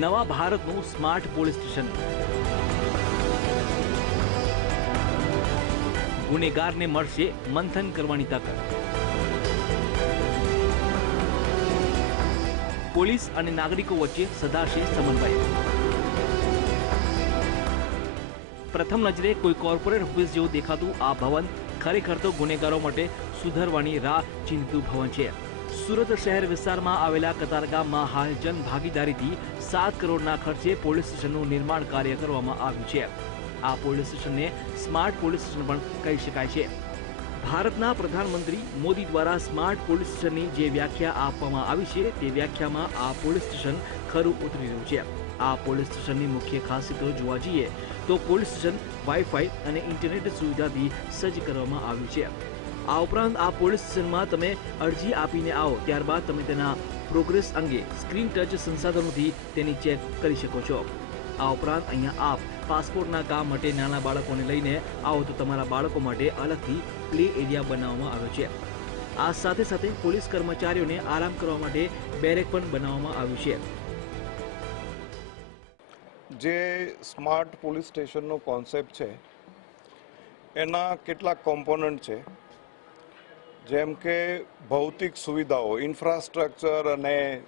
નવા ભારતનું smart police station. ગુનેગારને મળશે મંથન કરવાની તક પોલીસ અને નાગરિકો વચ્ચે સદાશે સમન્વય. પ્રથમ નજરે કોઈ કોર્પોરેટ ઓફિસ જેવું દેખાતું આ ભવન ખરેખર તો ગુનેગારો માટે સુધરવાની રાહ ચિંતિત ભવન છે. સુરત શહેર વિસ્તારમાં આવેલા કતારગામમાં હાલ જન ભાગીદારીથી સાત કરોડના ખર્ચે પોલીસ સ્ટેશનનું નિર્માણ કાર્ય કરવામાં આવ્યું છે. આ પોલીસ સ્ટેશનને સ્માર્ટ પોલીસ સ્ટેશન પણ કહી શકાય છે. ભારતના પ્રધાનમંત્રી મોદી દ્વારા સ્માર્ટ પોલીસ સ્ટેશનની જે વ્યાખ્યા આપવામાં આવી છે, તે વ્યાખ્યામાં આ પોલીસ સ્ટેશન ખરું ઉતરી રહ્યું છે. આ પોલીસ સ્ટેશનની મુખ્ય ખાસિયતો જોવા જઈએ તો પોલીસ સ્ટેશન, વાઈફાઈ અને ઇન્ટરનેટ સુવિધાથી સજ્જ કરવામાં આવ્યું છે. આ ઉપરાંત આ પોલીસ સ્ટેશનમાં તમે અરજી આપીને આવો, ત્યારબાદ તમે તેના પ્રોગ્રેસ અંગે સ્ક્રીન ટચ સંસાધનોથી તેની ચેક કરી શકો છો. આ ઉપરાંત અહીંયા આપ પાસપોર્ટના કામ માટે નાના બાળકોને લઈને આવો તો તમારા બાળકો માટે અલગથી પ્લે એરિયા બનાવવામાં આવ્યો છે. આ સાથે સાથે પોલીસ કર્મચારીઓને આરામ કરવા માટે બેરેક પણ બનાવવામાં આવ્યું છે. જે સ્માર્ટ પોલીસ સ્ટેશનનો કોન્સેપ્ટ છે, એના કેટલાક કોમ્પોનન્ટ છે. જેમ કે ભૌતિક સુવિધાઓ ઇન્ફ્રાસ્ટ્રક્ચર અને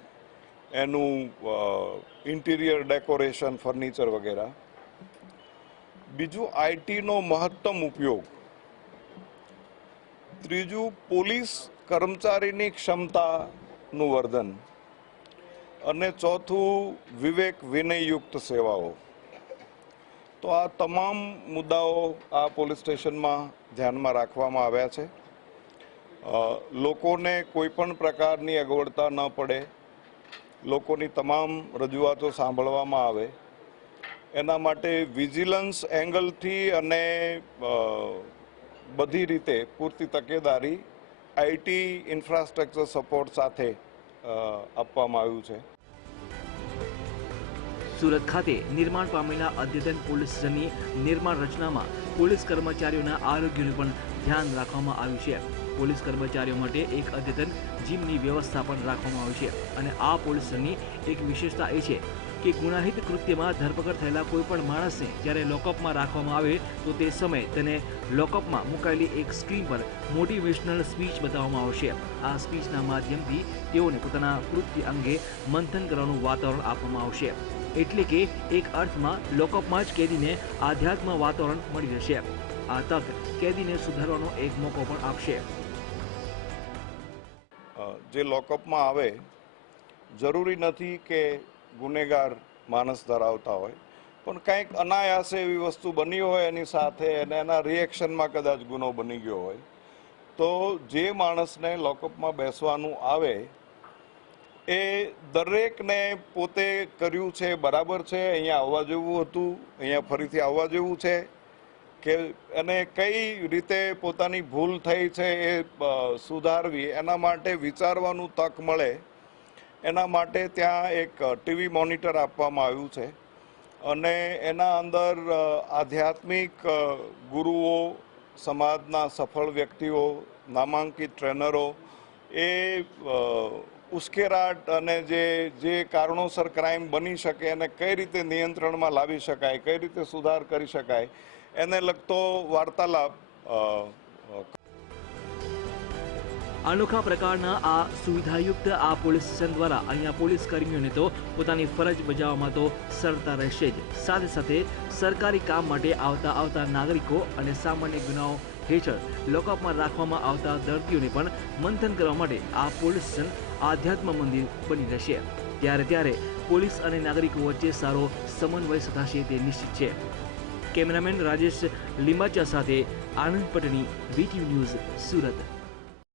એનું ઇન્ટિરિયર ડેકોરેશન ફર્નિચર વગેરે. બીજું આઈટીનો મહત્તમ ઉપયોગ. ત્રીજું પોલીસ કર્મચારીની ક્ષમતાનું વર્ધન. અને ચોથું વિવેક વિનયયુક્ત સેવાઓ. તો આ તમામ મુદ્દાઓ આ પોલીસ સ્ટેશનમાં ધ્યાનમાં રાખવામાં આવ્યા છે. લોકોને કોઈપણ પ્રકારની અગવડતા ન પડે. લોકોની તમામ રજૂઆતો સાંભળવામાં આવે. એના માટે વિજિલન્સ એંગલથી અને બધી રીતે પૂરતી તકેદારી આઈટી ઇન્ફ્રાસ્ટ્રક્ચર સપોર્ટ સાથે આપવામાં આવ્યું છે. સુરત ખાતે નિર્માણ પામેલા અદ્યતન પોલીસ સ્ટેશનની નિર્માણ રચનામાં પોલીસ કર્મચારીઓના આરોગ્યનું પણ ધ્યાન રાખવામાં આવ્યું છે. પોલીસ કર્મચારીઓ માટે એક અદ્યતન જીમની વ્યવસ્થા પણ રાખવામાં આવી છે અને આ પોલીસ સ્ટેશનની એક વિશેષતા એ છે કે ગુનાહિત કૃત્યમાં ધરપકડ થયેલા કોઈ પણ માણસને જ્યારે લોકઅપમાં રાખવામાં આવે તો તે સમયે તેને લોકઅપમાં મુકાયેલી એક સ્ક્રીન પર મોટિવેશનલ સ્પીચ બતાવવામાં આવશે. આ સ્પીચના માધ્યમથી તેઓને પોતાના કૃત્ય અંગે મંથન કરવાનું વાતાવરણ આપવામાં આવશે. એટલે કે એક અર્થમાં લોકઅપમાં જ કેદીને આધ્યાત્મ વાતાવરણ મળી રહેશે. આ તક કેદીને સુધારવાનો એક મોકો પણ આપશે. જે લોકઅપમાં આવે, જરૂરી નથી કે ગુનેગાર માણસ ધરાવતા હોય, પણ કંઈક અનાયાસે એવી વસ્તુ બની હોય એની સાથે અને એના રિએક્શનમાં કદાચ ગુનો બની ગયો હોય, તો જે માણસને લોકઅપમાં બેસવાનું આવે, એ દરેકને પોતે કર્યું છે, બરાબર છે, અહીંયા આવવા જેવું હતું, અહીંયા ફરીથી આવવા જેવું છે કે એને કઈ રીતે પોતાની ભૂલ થઈ છે એ સુધારવી, એના માટે વિચારવાનું તક મળે, એના માટે ત્યાં એક ટીવી મોનિટર આપવામાં આવ્યું છે. અને એના અંદર આધ્યાત્મિક ગુરુઓ, સમાજના સફળ વ્યક્તિઓ, નામાંકિત ટ્રેનરો, એ ઉશ્કેરાટ અને જે જે કારણોસર ક્રાઇમ બની શકે અને કઈ રીતે નિયંત્રણમાં લાવી શકાય, કઈ રીતે સુધાર કરી શકાય એને લગતો વાર્તાલાપ અનોખા પ્રકારના આ સુવિધાયુક્ત આ પોલીસ સ્ટેશન દ્વારા અહીંયા પોલીસ કર્મીઓને તો પોતાની ફરજ બજાવવામાં તો સરળતા રહેશે જ. સાથે સાથે સરકારી કામ માટે આવતા આવતા નાગરિકો અને સામાન્ય ગુનાઓ હેઠળ લોકઅપમાં રાખવામાં આવતા દર્દીઓને પણ મંથન કરવા માટે આ પોલીસ સ્ટેશન આધ્યાત્મ મંદિર બની રહેશે. ત્યારે ત્યારે પોલીસ અને નાગરિકો વચ્ચે સારો સમન્વય સધાશે તે નિશ્ચિત છે. કેમેરામેન રાજેશ લીંબાચા સાથે આનંદ પટણી વીટીવી ન્યૂઝ સુરત.